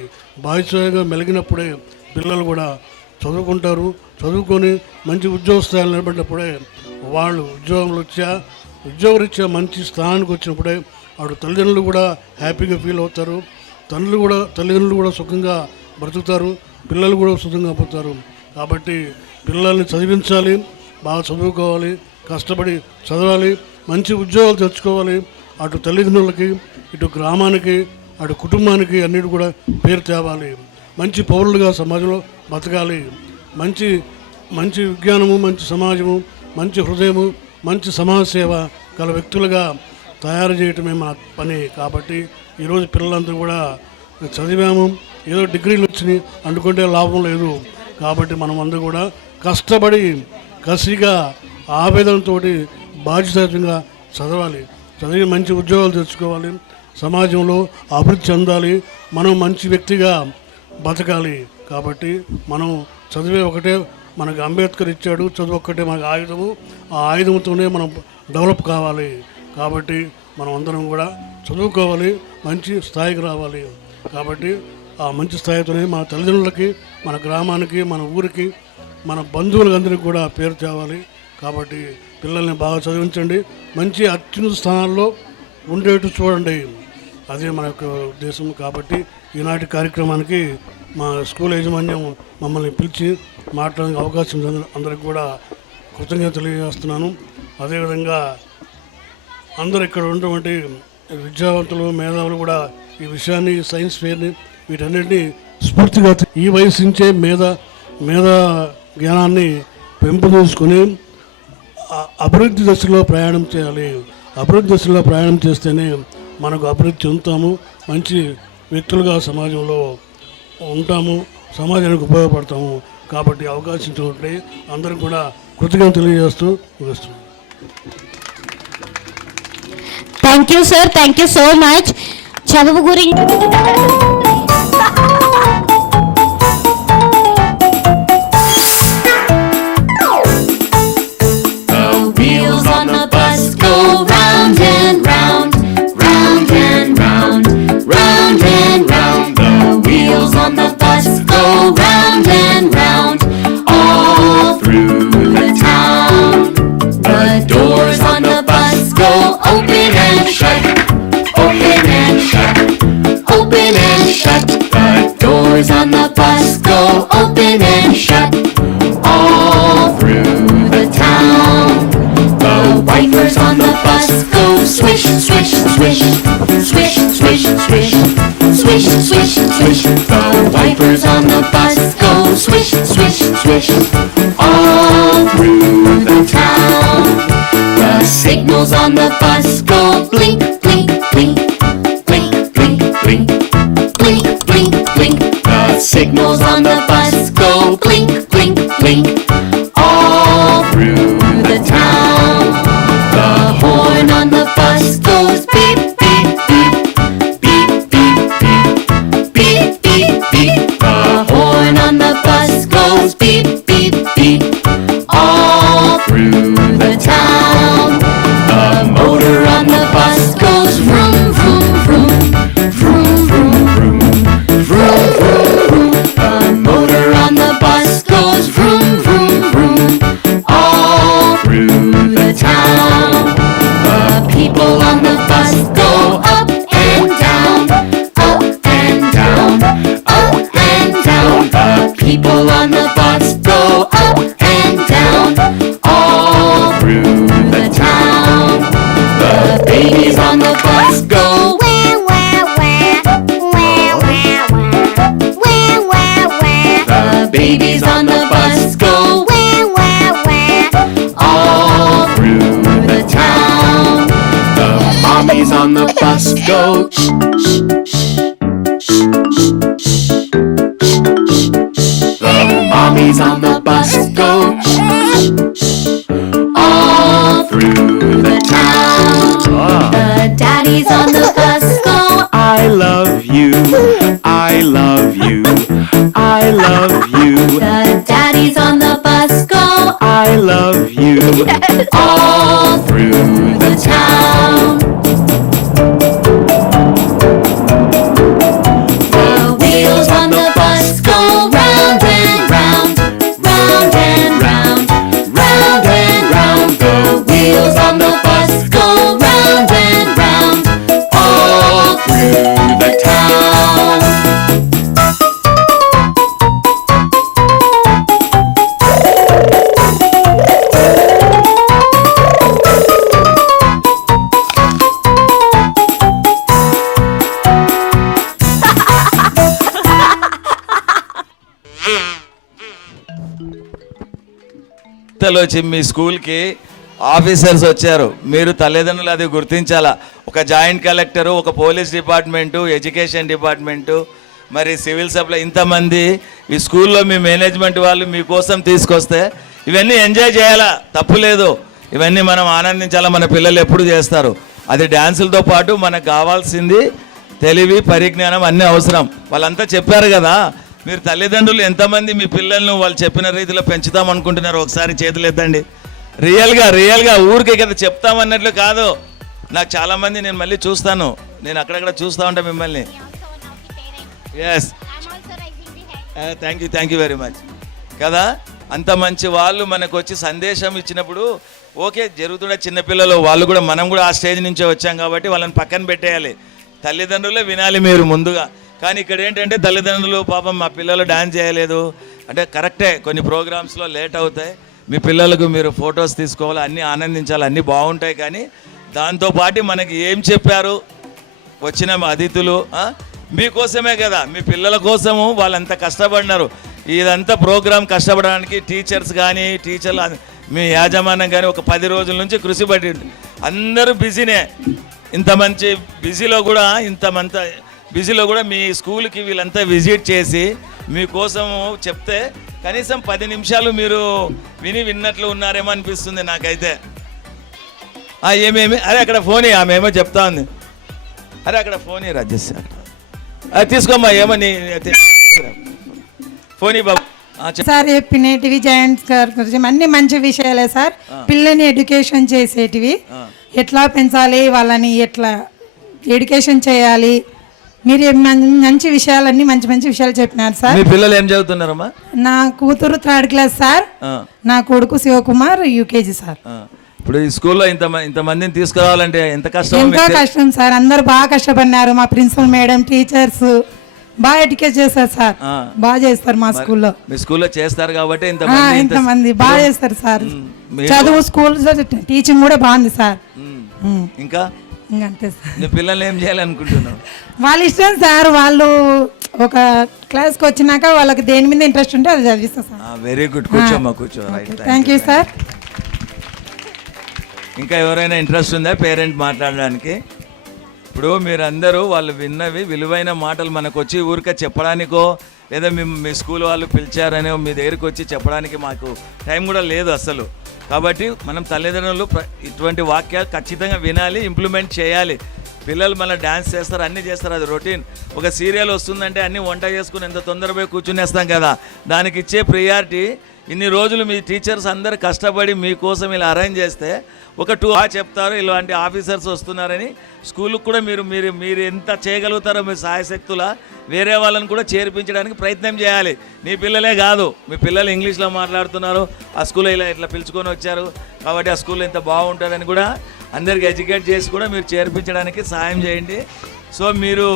బాధ్యతగా మెలిగినప్పుడే పిల్లలు కూడా చదువుకుంటారు. చదువుకొని మంచి ఉద్యోగ స్థాయిలో నిలబడినప్పుడే వాళ్ళు ఉద్యోగరీత్యా మంచి స్థానానికి వచ్చినప్పుడే వాడు తల్లిదండ్రులు కూడా హ్యాపీగా ఫీల్ అవుతారు. తల్లిదండ్రులు కూడా సుఖంగా బ్రతుకుతారు, పిల్లలు కూడా సుఖంగా పోతారు. కాబట్టి పిల్లల్ని చదివించాలి, బాగా చదువుకోవాలి, కష్టపడి చదవాలి, మంచి ఉద్యోగాలు తెచ్చుకోవాలి. అటు తల్లిదండ్రులకి, ఇటు గ్రామానికి, అటు కుటుంబానికి అన్నిటి కూడా పేరు తేవాలి. మంచి పౌరులుగా సమాజంలో బతకాలి. మంచి విజ్ఞానము, మంచి సమాజము, మంచి హృదయము, మంచి సమాజ సేవ గల వ్యక్తులుగా తయారు చేయటమే మన పని. కాబట్టి ఈరోజు పిల్లలందరూ కూడా చదివాము, ఏదో డిగ్రీలు వచ్చినాయి అనుకుంటే లాభం లేదు. కాబట్టి మనం అందరూ కూడా కష్టపడి కసిగా ఆవేదనతో బాధ్యతంగా చదవాలి. చదివి మంచి ఉద్యోగాలు తెచ్చుకోవాలి, సమాజంలో అభివృద్ధి చెందాలి, మనం మంచి వ్యక్తిగా బతకాలి. కాబట్టి మనం చదివే ఒకటే మనకు అంబేద్కర్ ఇచ్చాడు, చదువు ఒక్కటే మనకు ఆయుధము. ఆ ఆయుధంతోనే మనం డెవలప్ కావాలి. కాబట్టి మనం అందరం కూడా చదువుకోవాలి, మంచి స్థాయికి రావాలి. కాబట్టి ఆ మంచి స్థాయితోనే మన తల్లిదండ్రులకి, మన గ్రామానికి, మన ఊరికి, మన బంధువులందరికీ కూడా పేరు తేవాలి. కాబట్టి పిల్లల్ని బాగా చదివించండి, మంచి అత్యున్నత స్థానాల్లో ఉండేట్టు చూడండి. అదే మన యొక్క ఉద్దేశం. కాబట్టి ఈనాటి కార్యక్రమానికి మా స్కూల్ యాజమాన్యం మమ్మల్ని పిలిచి మాట్లాడే అవకాశం అందరికి కూడా కృతజ్ఞతలు తెలియజేస్తున్నాను. అదేవిధంగా అందరూ ఇక్కడ ఉన్నటువంటి విద్యావంతులు మేధావులు కూడా ఈ విషయాన్ని సైన్స్ ఫెయిర్ని వీటన్నిటిని స్ఫూర్తిగా ఈ వయసు నుంచే మేధా జ్ఞానాన్ని పెంపొందించుకొని అభివృద్ధి దశలో ప్రయాణం చేయాలి. అభివృద్ధి దశలో ప్రయాణం చేస్తేనే మనకు అభివృద్ధి చెందుతాము, మంచి వ్యక్తులుగా సమాజంలో ఉంటాము, సమాజానికి ఉపయోగపడతాము. కాబట్టి అవకాశం చూడండి అందరం కూడా కృతజ్ఞతలు తెలియజేస్తూ ముగిస్తున్నాం. Thank you sir, thank you so much. చదువు గురించి Wheels on the bus go round and round, round and round, round and round. The wheels on the bus go round and round, all through the town. The doors on the bus go open and shut, open and shut, open and shut. The doors on the bus go open and shut, all through the town. The wipers on the bus go swish, swish, swish, swish, swish, swish, swish, swish, swish. The wipers on the bus go swish, swish, swish, all through the town. The signals on the bus go blink, blink, blink, blink, blink, blink, blink, blink, blink. The signals on the bus go blink, blink, blink, all through the town. The horn on the bus goes beep, beep, beep, beep, beep, beep, beep, beep, beep. The horn on the bus goes beep, beep, beep, all through the town. The motor on the bus goes vroom, vroom, vroom, vroom, vroom, vroom, vroom, vroom, vroom. The motor on the bus goes vroom, vroom, vroom, all through the town. The people on the bus go up and down, up and down, up and down. The people on the bus go up and down, all through the town. The babies on the bus go Wah, wah, wah, wah, wah, wah, wah, wah. the babies on the bus go Wah, wah, wah. all through the town. The mommies on the bus go shh, shh, shh, shh, shh. The mommies on the bus go shh, shh, all through the town. the daddies on the bus go I love you, I love you, I love you, the daddies on the bus go I love you, all through the town. The wheels on the bus go round and round, round and round, round and round. The wheels on the bus go round and round, all through the town. వచ్చి మీ స్కూల్కి ఆఫీసర్స్ వచ్చారు, మీరు తల్లిదండ్రులు అది గుర్తించాలా. ఒక joint collector, ఒక police department, education department, మరి సివిల్ సప్లై, ఇంతమంది ఈ స్కూల్లో మీ మేనేజ్మెంట్ వాళ్ళు మీకోసం తీసుకొస్తే ఇవన్నీ ఎంజాయ్ చేయాలా, తప్పు లేదు. ఇవన్నీ మనం ఆనందించాలా, మన పిల్లలు ఎప్పుడు చేస్తారు. అది డ్యాన్సులతో పాటు మనకు కావాల్సింది తెలివి, పరిజ్ఞానం అన్నీ అవసరం. వాళ్ళంతా చెప్పారు కదా, మీరు తల్లిదండ్రులు ఎంతమంది మీ పిల్లలను వాళ్ళు చెప్పిన రీతిలో పెంచుతాం అనుకుంటున్నారు? ఒకసారి చేతులు ఎత్తండి. రియల్గా ఊరికే కదా చెప్తామన్నట్లు కాదు. నాకు చాలామంది, నేను మళ్ళీ చూస్తాను, నేను అక్కడక్కడ చూస్తూ ఉంటాను మిమ్మల్ని. Yes, thank you very much కదా. అంత మంచి వాళ్ళు మనకు వచ్చి సందేశం ఇచ్చినప్పుడు ఓకే జరుగుతుండే. చిన్నపిల్లలు వాళ్ళు కూడా, మనం కూడా ఆ స్టేజ్ నుంచే వచ్చాం కాబట్టి వాళ్ళని పక్కన పెట్టేయాలి. తల్లిదండ్రులే వినాలి మీరు ముందుగా. కానీ ఇక్కడ ఏంటంటే తల్లిదండ్రులు పాపం మా పిల్లలు డ్యాన్స్ చేయలేదు అంటే కరెక్టే, కొన్ని ప్రోగ్రామ్స్లో లేట్ అవుతాయి. మీ పిల్లలకు మీరు ఫొటోస్ తీసుకోవాలి, అన్నీ ఆనందించాలి, అన్నీ బాగుంటాయి. కానీ దాంతోపాటు మనకి ఏం చెప్పారు వచ్చిన అతిథులు మీకోసమే కదా, మీ పిల్లల కోసము వాళ్ళంత కష్టపడినారు. ఇదంతా ప్రోగ్రాం కష్టపడడానికి టీచర్స్ కానీ టీచర్లు మీ యాజమాన్యం కానీ ఒక 10 రోజుల నుంచి కృషి పడి అందరూ బిజీనే. ఇంత మంచి బిజీలో కూడా మీ స్కూల్కి వీళ్ళంతా విజిట్ చేసి మీకోసము చెప్తే కనీసం 10 నిమిషాలు మీరు విన్నట్లు ఉన్నారేమో అనిపిస్తుంది నాకైతే. ఏమేమి అరే అక్కడ ఫోన్ ఆమెమో చెప్తా ఉంది. అరే అక్కడ ఫోన్ రాజేష్ అది తీసుకోమ్మా ఏమని ఫోన్ బాబు. సార్ చెప్పినటివి జాయింట్స్ గారి గురించి అన్ని మంచి విషయాలే సార్. పిల్లని ఎడ్యుకేషన్ చేసేటివి, ఎట్లా పెంచాలి వాళ్ళని, ఎట్లా ఎడ్యుకేషన్ చేయాలి, మీరు మంచి విషయాలన్నీ మంచి మంచి విషయాలు చెప్పినారు సార్. మీ పిల్లలు ఏం చదువుతున్నారమ్మా? నా కూతురు 3rd క్లాస్ సార్, నా కొడుకు శివకుమార్ UKG సార్. ఇప్పుడు ఈ స్కూల్లో ఇంతమందిని తీసుకురావాలంటే ఎంత కష్టం? ఎంతో కష్టం సార్. అందరూ బాగా కష్టపడినారు. మా ప్రిన్సిపల్ మేడం, టీచర్స్ బాగా ఎడ్యుకేట్ చేస్తారు సార్. బాగా చేస్తారు మా స్కూల్లో. మీ స్కూల్లో చేస్తారు కాబట్టి ఇంతమంది బాగా చేస్తారు సార్. చదువు స్కూల్ టీచింగ్ కూడా బాగుంది సార్. ఇంకా అంతే సార్. నీ పిల్లల్ని ఏం చేయాలనుకుంటున్నావు? వాళ్ళ ఇష్టం సార్. వాళ్ళు ఒక క్లాస్కి వచ్చినాక వాళ్ళకి దేని మీద ఇంట్రెస్ట్ ఉంటే అది చదివిస్తా సార్. Very good. కూర్చోమ్మా కూర్చో. Thank you sir. ఇంకా ఎవరైనా ఇంట్రెస్ట్ ఉందా పేరెంట్ మాట్లాడడానికి? ఇప్పుడు మీరందరూ వాళ్ళు విన్నవి విలువైన మాటలు మనకు వచ్చి ఊరికే చెప్పడానికో లేదా మీ స్కూల్ వాళ్ళు పిలిచారనో మీ దగ్గరికి వచ్చి చెప్పడానికి మాకు టైం కూడా లేదు అసలు. కాబట్టి మనం తల్లిదండ్రులు ఇటువంటి వాక్యాలు ఖచ్చితంగా వినాలి, ఇంప్లిమెంట్ చేయాలి. పిల్లలు మళ్ళీ డ్యాన్స్ చేస్తారు, అన్నీ చేస్తారు, అది రొటీన్. ఒక సీరియల్ వస్తుందంటే అన్నీ వంట చేసుకుని ఎంత తొందరగా కూర్చునేస్తాం కదా. దానికి ఇచ్చే ప్రియారిటీ ఇన్ని రోజులు మీ టీచర్స్ అందరు కష్టపడి మీకోసం ఇలా అరేంజ్ చేస్తే ఒక 2 hours చెప్తారు, ఇలాంటి ఆఫీసర్స్ వస్తున్నారని. స్కూల్కి కూడా మీరు ఎంత చేయగలుగుతారో మీ సాయశక్తులా వేరే వాళ్ళని కూడా చేర్పించడానికి ప్రయత్నం చేయాలి. నీ పిల్లలే కాదు, మీ పిల్లలు ఇంగ్లీష్లో మాట్లాడుతున్నారు, ఆ స్కూల్లో ఇట్లా పిలుచుకొని వచ్చారు కాబట్టి ఆ స్కూల్లో ఎంత బాగుంటుందని కూడా అందరికి ఎడ్యుకేట్ చేసి కూడా మీరు చేర్పించడానికి సాయం చేయండి. సో మీరు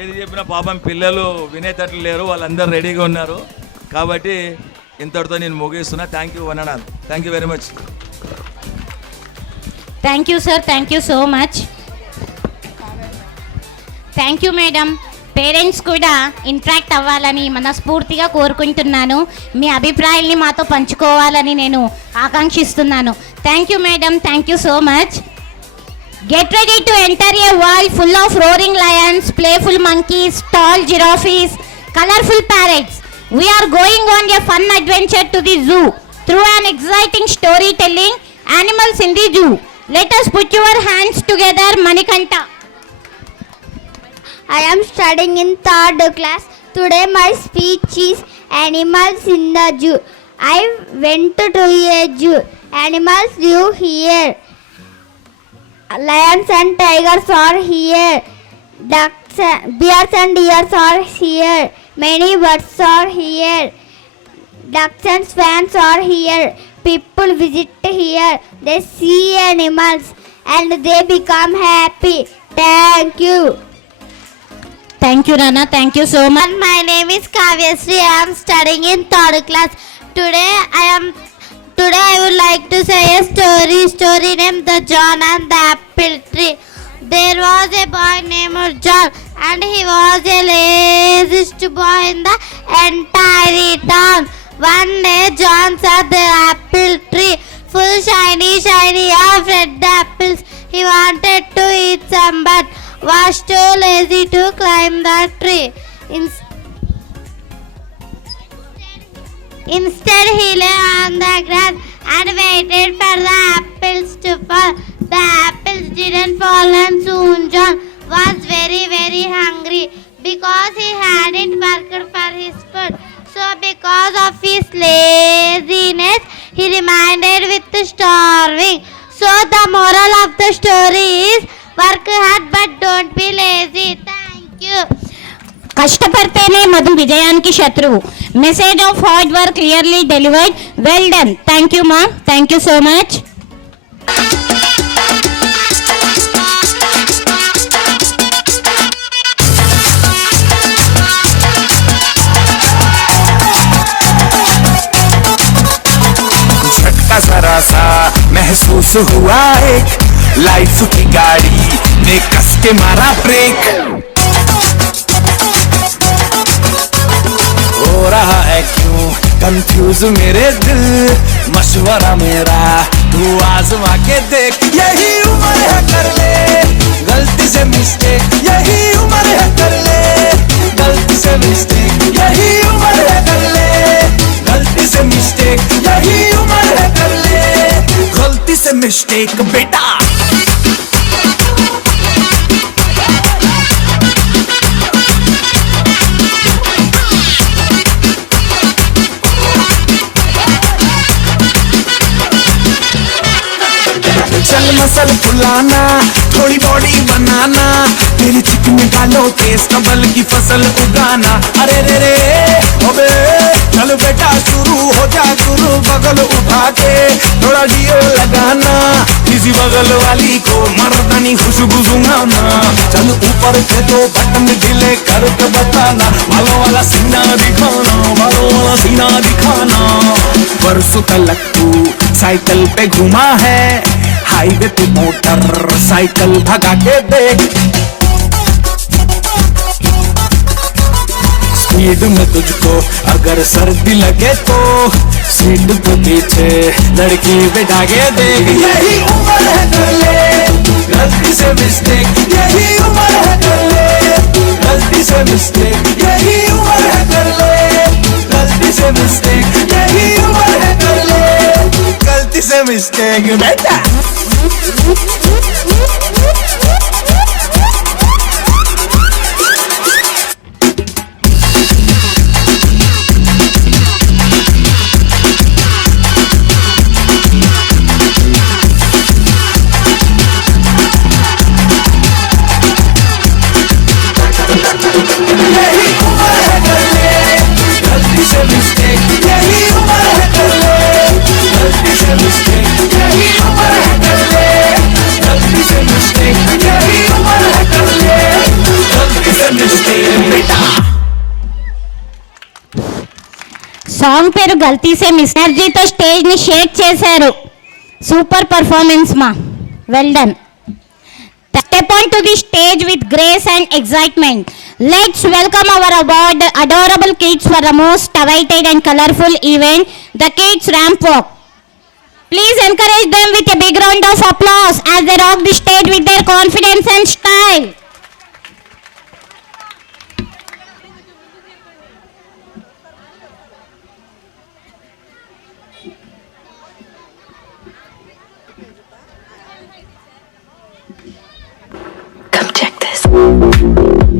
ఏది చెప్పినా పాపం పిల్లలు వినేటట్లు లేరు, వాళ్ళందరూ రెడీగా ఉన్నారు. కాబట్టి ఇంతటితో నేను ముగిస్తున్నా. థ్యాంక్ యూ వనడాన్. Thank you very much. Thank you sir. Thank you so much. Thank you madam. Parents కూడా ఇంట్రాక్ట్ అవ్వాలని మనస్ఫూర్తిగా కోరుకుంటున్నాను. మీ అభిప్రాయాల్ని మాతో పంచుకోవాలని నేను ఆకాంక్షిస్తున్నాను. Thank you madam. Thank you so much. Get ready to enter a world full of roaring lions, playful monkeys, tall giraffes, colorful parrots. We are going on a fun adventure to the zoo through an exciting storytelling animals in the zoo. Let us put your hands together, Manikanta. I am studying in 3rd class. Today my speech is animals in the zoo. I went to a zoo. Animals live here. Lions and tigers are here. Ducks, bears and deers are here. Many birds are here. Ducks and swans are here. People visit here. They see animals and they become happy. Thank you. Thank you, Rana. Thank you so much. My name is Kavyasri. I am studying in 3rd class. Today I would like to say a story named The John and the Apple Tree. There was a boy named John and he was the laziest boy in the entire town. One day John saw the apple tree full shiny of red apples. He wanted to eat some but was too lazy to climb the tree. Instead he lay on the grass and waited for the apples to fall. The apples didn't fall and soon John was very hungry because he hadn't worked for his food. So because of his laziness he remained with starving. So the moral of the story is work hard but don't be lazy. Thank you. కష్టపడితేనే మధు విజయానికి శత్రువు. Message of hard work clearly delivered. Well done. Thank you మా. Thank you so much. झटका जरा सा महसूस हुआ एक लाइफ की गाड़ी ने कस के मारा ब्रेक हो रहा है क्यों कंफ्यूज मेरे दिल मशवरा मेरा तू आजमा के देख यही उम्र है कर ले गलती से मिस्टेक यही उम्र है कर ले गलती से मिस्टेक यही उम्र है कर ले गलती से मिस्टेक यही उम्र है कर ले गलती से मिस्टेक बेटा चल मसल फुलाना थोड़ी बॉडी बनाना तेरी चिकन डालो केस कबल की फसल उगाना अरे रे रे अबे चल बेटा शुरू हो जा गुरु बगल उठा के थोड़ा डियो लगाना किसी बगल वाली को मर्दानी खुशबू सुंघाना चल ऊपर से दो बटन ढीले करके बताना बालों वाला सीना दिखाना बालों वाला सीना दिखाना परसों तक तू साइकिल पे घुमा है हाईवे पे मोटर साइकिल भगा के देख स्पीड में तुझको अगर सर्दी लगे तो सीट पे पीछे लड़की बैठा के देख यही उम्र है कर ले गलती से मिस्टेक यही उम्र है कर ले गलती से मिस्टेक यही उम्र है कर ले गलती से मिस्टेक यही उम्र है कर ले गलती से मिस्टेक बेटा यही उम्र है कर ले गलती से मिस्टेक यही उम्र है कर ले गलती से मिस्टेक यही उम्र है कर ले गलती से मिस्टेक यही उम्र है कर ले गलती से मिस्टेक बेटा సాంగ్ పేరు గల్తీ సే మిస్ ఎనర్జీతో స్టేజ్ని షేక్ చేశారు సూపర్ పర్ఫార్మెన్స్ మా well done step on to the stage with grace and excitement let's welcome our adorable kids for the most awaited and colourful event the kids ramp walk please encourage them with a big round of applause as they rock the stage with their confidence and style. Come check this.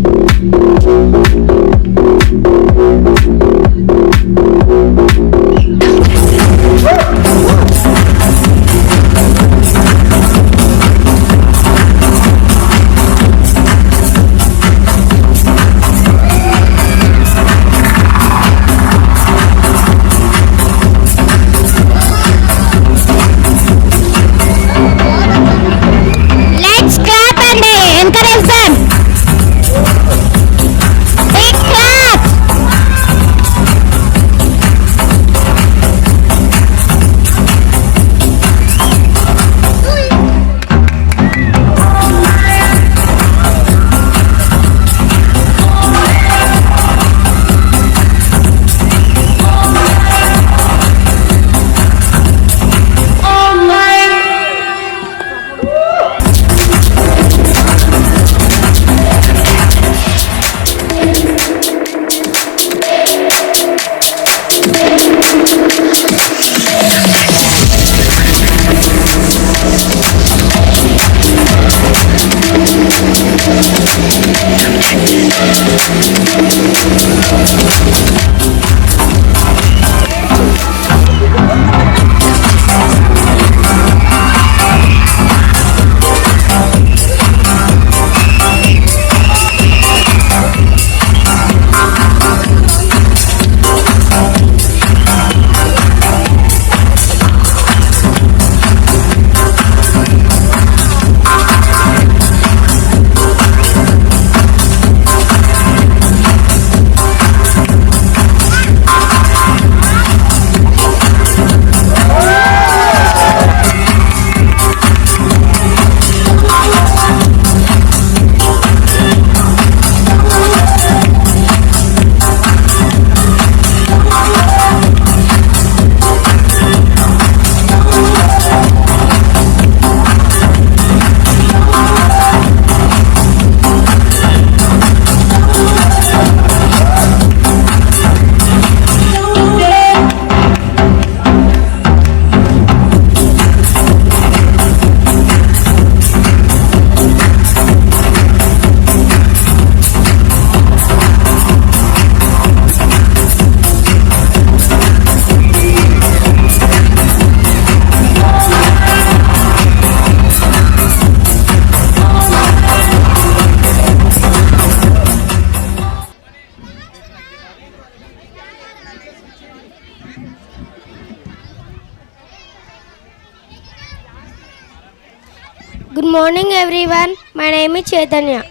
Good morning everyone. My name is Chaitanya.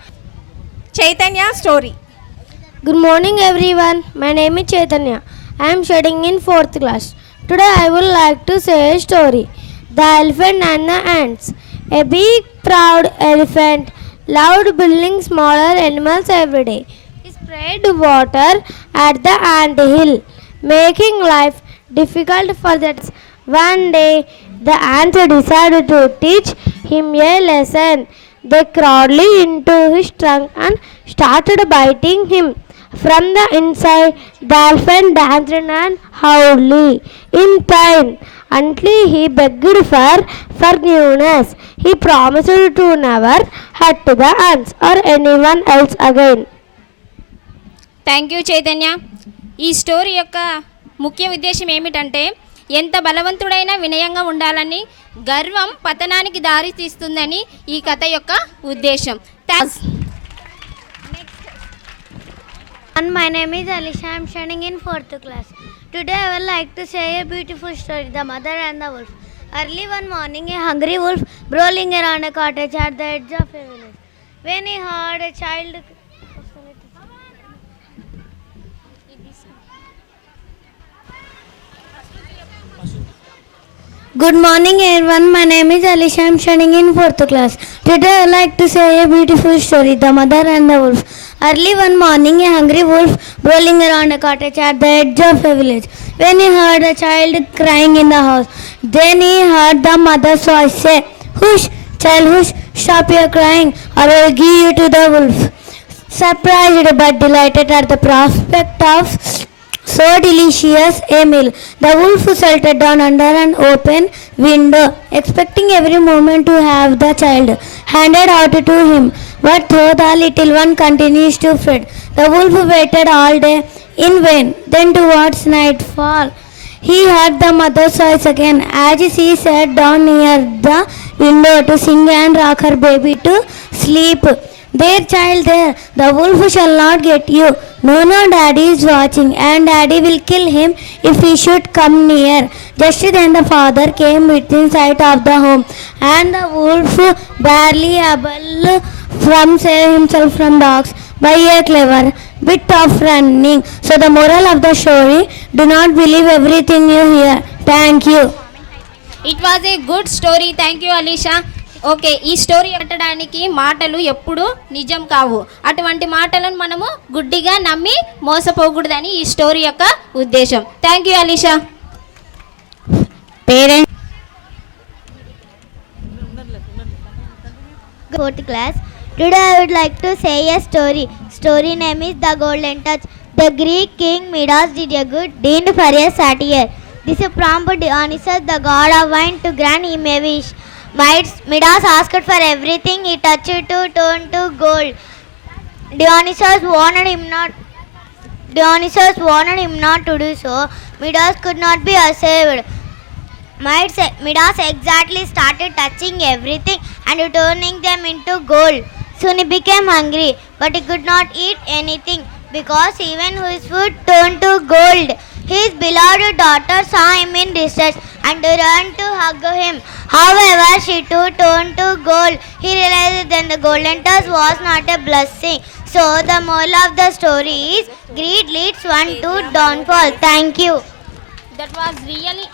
Chaitanya story. Good morning everyone. My name is Chaitanya. I am studying in 4th class. Today I would like to say a story. The Elephant and the Ants. A big proud elephant loved building smaller animals every day. He sprayed water at the ant hill, making life difficult for the ants. One day the ants decided to teach him a lesson. They crawled into his trunk and started biting him. From the inside, the elephant danced and howled in pain until he begged for forgiveness. He promised to never hurt the ants or anyone else again. Thank you Chaitanya. ఈ స్టోరీ యొక్క ముఖ్య ఉద్దేశం ఏమిటంటే ఎంత బలవంతుడైనా వినయంగా ఉండాలని, గర్వం పతనానికి దారి తీస్తుందని ఈ కథ యొక్క ఉద్దేశం. Thanks. My name is Alisha. I am studying in 4th class. Today I would like to say a beautiful story, The Mother and the Wolf. Early one morning, a hungry wolf prowling around a cottage at the edge of a village. When he heard a child... Good morning everyone. My name is Alisha. I am studying in 4th class. Today I would like to say a beautiful story, The Mother and the Wolf. Early one morning, a hungry wolf prowling around a cottage at the edge of a village. When he heard a child crying in the house, then he heard the mother's voice say, "Hush, child, hush, stop your crying, or I will give you to the wolf." Surprised but delighted at the prospect of so delicious a meal, the wolf settled down under an open window, expecting every moment to have the child handed out to him. But though the little one continues to fret, the wolf waited all day in vain. Then towards nightfall, he heard the mother's voice again as she sat down near the window to sing and rock her baby to sleep. "There, child, there, the wolf shall not get you. No, no, daddy is watching, and daddy will kill him if he should come near." Just then the father came within sight of the home, and the wolf barely able from save himself from dogs by a clever bit of running. So the moral of the story, do not believe everything you hear. Thank you. It was a good story. Thank you Alisha. ఓకే, ఈ స్టోరీ కట్టడానికి మాటలు ఎప్పుడూ నిజం కావు. అటువంటి మాటలను మనము గుడ్డిగా నమ్మి మోసపోకూడదని ఈ స్టోరీ యొక్క ఉద్దేశం. Thank you Alisha. Parents. 4th class. Today I would like to say a story. Story name is The Golden Touch. The Greek king Midas did a good deed for a satyr. This prompted Dionysus, the god of wine, to grant him a wish. Midas asked for everything he touched to turn to gold. Dionysus warned him not to do so. Midas could not be saved. Midas exactly started touching everything and turning them into gold. Soon he became hungry, but he could not eat anything because even his food turned to gold. His beloved daughter saw him in distress and ran to hug him. However, she too turned to gold. He realized then the golden touch was not a blessing. So the moral of the story is greed leads one to downfall. Thank you. That was really